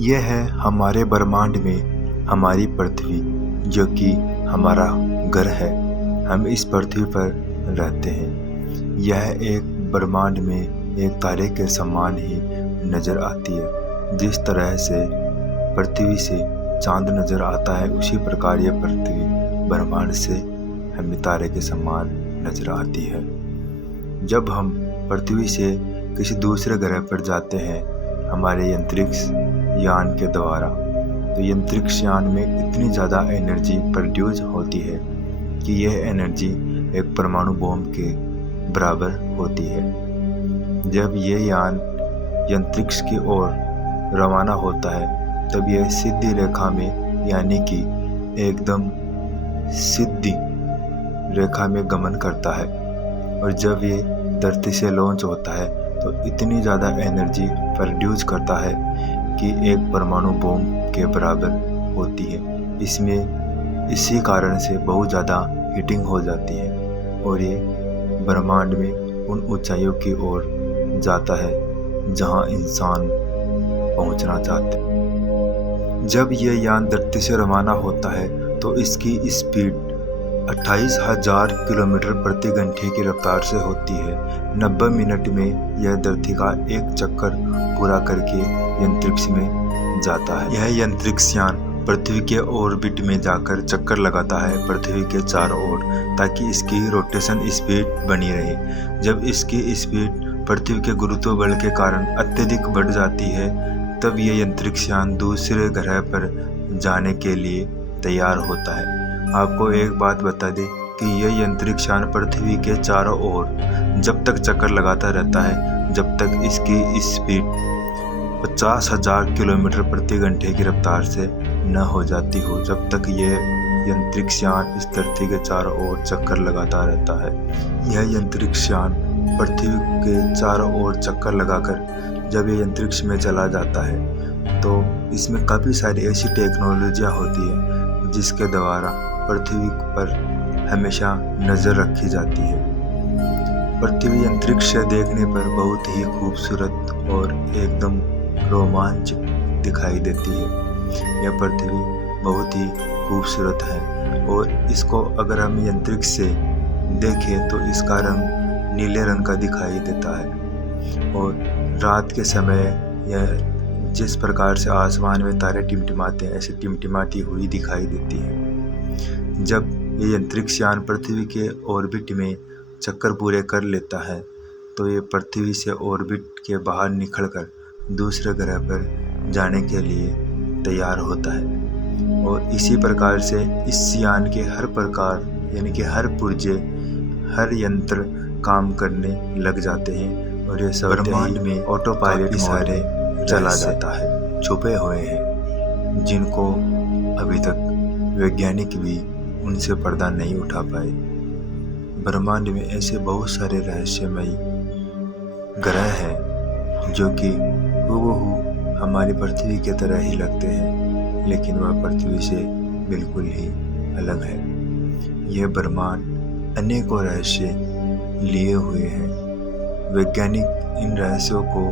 यह है हमारे ब्रह्मांड में हमारी पृथ्वी, जो कि हमारा घर है। हम इस पृथ्वी पर रहते हैं। यह एक ब्रह्मांड में एक तारे के समान ही नज़र आती है। जिस तरह से पृथ्वी से चांद नज़र आता है, उसी प्रकार यह पृथ्वी ब्रह्मांड से हमें तारे के समान नज़र आती है। जब हम पृथ्वी से किसी दूसरे ग्रह पर जाते हैं हमारे अंतरिक्ष यान के द्वारा, तो अंतरिक्ष यान में इतनी ज़्यादा एनर्जी प्रोड्यूस होती है कि यह एनर्जी एक परमाणु बम के बराबर होती है। जब यह यान अंतरिक्ष की ओर रवाना होता है तब यह सीधी रेखा में, यानी कि एकदम सीधी रेखा में गमन करता है, और जब ये धरती से लॉन्च होता है तो इतनी ज़्यादा एनर्जी प्रोड्यूस करता है कि एक परमाणु बम के बराबर होती है। इसमें इसी कारण से बहुत ज़्यादा हीटिंग हो जाती है और ये ब्रह्मांड में उन ऊंचाइयों की ओर जाता है जहां इंसान पहुंचना चाहते हैं। जब ये यान धरती से रवाना होता है तो इसकी स्पीड 28,000 किलोमीटर प्रति घंटे की रफ्तार से होती है। 90 मिनट में यह धरती का एक चक्कर पूरा करके अंतरिक्ष में जाता है। यह अंतरिक्ष यान पृथ्वी के ऑर्बिट में जाकर चक्कर लगाता है पृथ्वी के चारों ओर, ताकि इसकी रोटेशन स्पीड बनी रहे। जब इसकी स्पीड पृथ्वी के गुरुत्व बल के कारण अत्यधिक बढ़ जाती है तब यह अंतरिक्ष यान दूसरे ग्रह पर जाने के लिए तैयार होता है। आपको एक बात बता दें कि यह अंतरिक्ष यान पृथ्वी के चारों ओर जब तक चक्कर लगाता रहता है जब तक इसकी स्पीड 50,000 किलोमीटर प्रति घंटे की रफ्तार से न हो जाती हो, जब तक यह अंतरिक्ष यान इस धरती के चारों ओर चक्कर लगाता रहता है। यह अंतरिक्ष यान पृथ्वी के चारों ओर चक्कर लगाकर जब ये अंतरिक्ष में चला जाता है तो इसमें काफ़ी सारी ऐसी टेक्नोलॉजियाँ होती है जिसके द्वारा पृथ्वी पर हमेशा नज़र रखी जाती है। पृथ्वी अंतरिक्ष से देखने पर बहुत ही खूबसूरत और एकदम रोमांच दिखाई देती है। यह पृथ्वी बहुत ही खूबसूरत है और इसको अगर हम अंतरिक्ष से देखें तो इसका रंग नीले रंग का दिखाई देता है और रात के समय यह जिस प्रकार से आसमान में तारे टिमटिमाते हैं ऐसे टिमटिमाती हुई दिखाई देती है। जब ये अंतरिक्ष यान पृथ्वी के ऑर्बिट में चक्कर पूरे कर लेता है तो ये पृथ्वी से ऑर्बिट के बाहर निकलकर दूसरे ग्रह पर जाने के लिए तैयार होता है। और इसी प्रकार से इस यान के हर प्रकार यानी कि हर पुर्जे, हर यंत्र काम करने लग जाते हैं और ये सब ब्रह्मांड में ऑटो पायलट सारे चला जाता है, छुपे हुए हैं जिनको अभी तक वैज्ञानिक भी उनसे पर्दा नहीं उठा पाए। ब्रह्मांड में ऐसे बहुत सारे रहस्यमयी ग्रह हैं जो कि हूबहू हमारी पृथ्वी की तरह ही लगते हैं, लेकिन वह पृथ्वी से बिल्कुल ही अलग है। यह ब्रह्मांड अनेकों रहस्य लिए हुए हैं। वैज्ञानिक इन रहस्यों को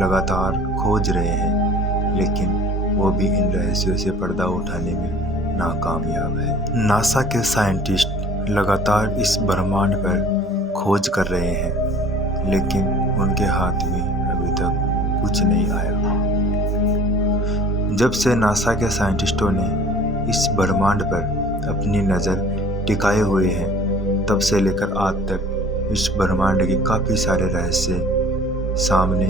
लगातार खोज रहे हैं, लेकिन वो भी इन रहस्यों से पर्दा उठाने में नाकामयाब है। नासा के साइंटिस्ट लगातार इस ब्रह्मांड पर खोज कर रहे हैं, लेकिन उनके हाथ में अभी तक कुछ नहीं आया। जब से नासा के साइंटिस्टों ने इस ब्रह्मांड पर अपनी नज़र टिकाए हुए हैं, तब से लेकर आज तक इस ब्रह्मांड के काफ़ी सारे रहस्य सामने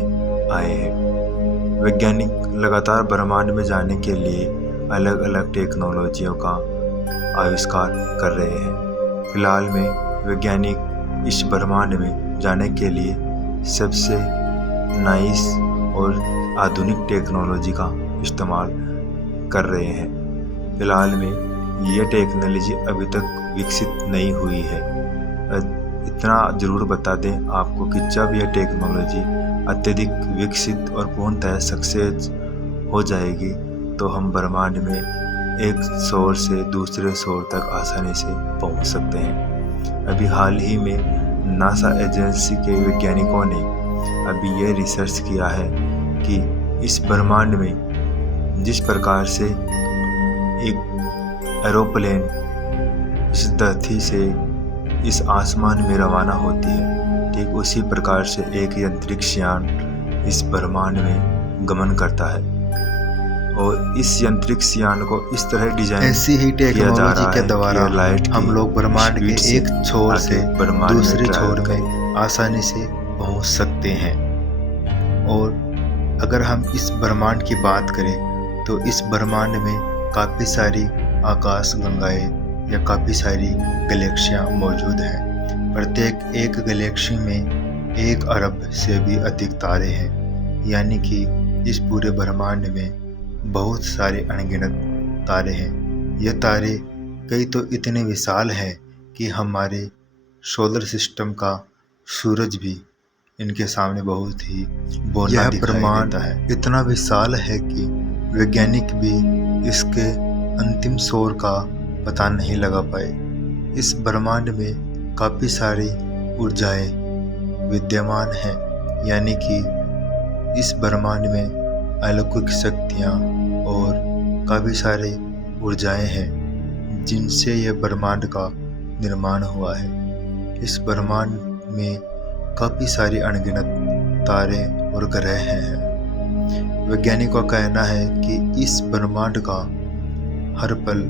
आए हैं। वैज्ञानिक लगातार ब्रह्मांड में जाने के लिए अलग अलग टेक्नोलॉजियों का आविष्कार कर रहे हैं। फिलहाल में वैज्ञानिक इस ब्रह्मांड में जाने के लिए सबसे नाइस और आधुनिक टेक्नोलॉजी का इस्तेमाल कर रहे हैं। फिलहाल में ये टेक्नोलॉजी अभी तक विकसित नहीं हुई है। इतना ज़रूर बता दें आपको कि जब यह टेक्नोलॉजी अत्यधिक विकसित और पूर्णतः सक्सेस हो जाएगी तो हम ब्रह्मांड में एक शोर से दूसरे शोर तक आसानी से पहुंच सकते हैं। अभी हाल ही में नासा एजेंसी के वैज्ञानिकों ने अभी ये रिसर्च किया है कि इस ब्रह्मांड में जिस प्रकार से एक एरोप्लेन इस धरती से इस आसमान में रवाना होती है, ठीक उसी प्रकार से एक अंतरिक्ष यान इस ब्रह्मांड में गमन करता है। और इस अंतरिक्ष यान को इस तरह डिजाइन ऐसी ही टेक्नोलॉजी के द्वारा हम लोग ब्रह्मांड के एक छोर से दूसरे छोर में आसानी से पहुंच सकते हैं। और अगर हम इस ब्रह्मांड की बात करें तो इस ब्रह्मांड में काफ़ी सारी आकाश गंगाएं या काफ़ी सारी गैलेक्सियां मौजूद हैं। प्रत्येक एक गैलेक्सी में 1 अरब से भी अधिक तारे हैं, यानी कि इस पूरे ब्रह्मांड में बहुत सारे अनगिनत तारे हैं। यह तारे कई तो इतने विशाल हैं कि हमारे सोलर सिस्टम का सूरज भी इनके सामने बहुत ही बौना दिखाई देता है। इतना विशाल है कि वैज्ञानिक भी इसके अंतिम छोर का पता नहीं लगा पाए। इस ब्रह्मांड में काफ़ी सारी ऊर्जाएं विद्यमान हैं, यानी कि इस ब्रह्मांड में अलौकिक शक्तियाँ और काफ़ी सारे ऊर्जाएं हैं जिनसे यह ब्रह्मांड का निर्माण हुआ है। इस ब्रह्मांड में काफ़ी सारी अनगिनत तारे और ग्रह हैं। वैज्ञानिकों का कहना है कि इस ब्रह्मांड का हर पल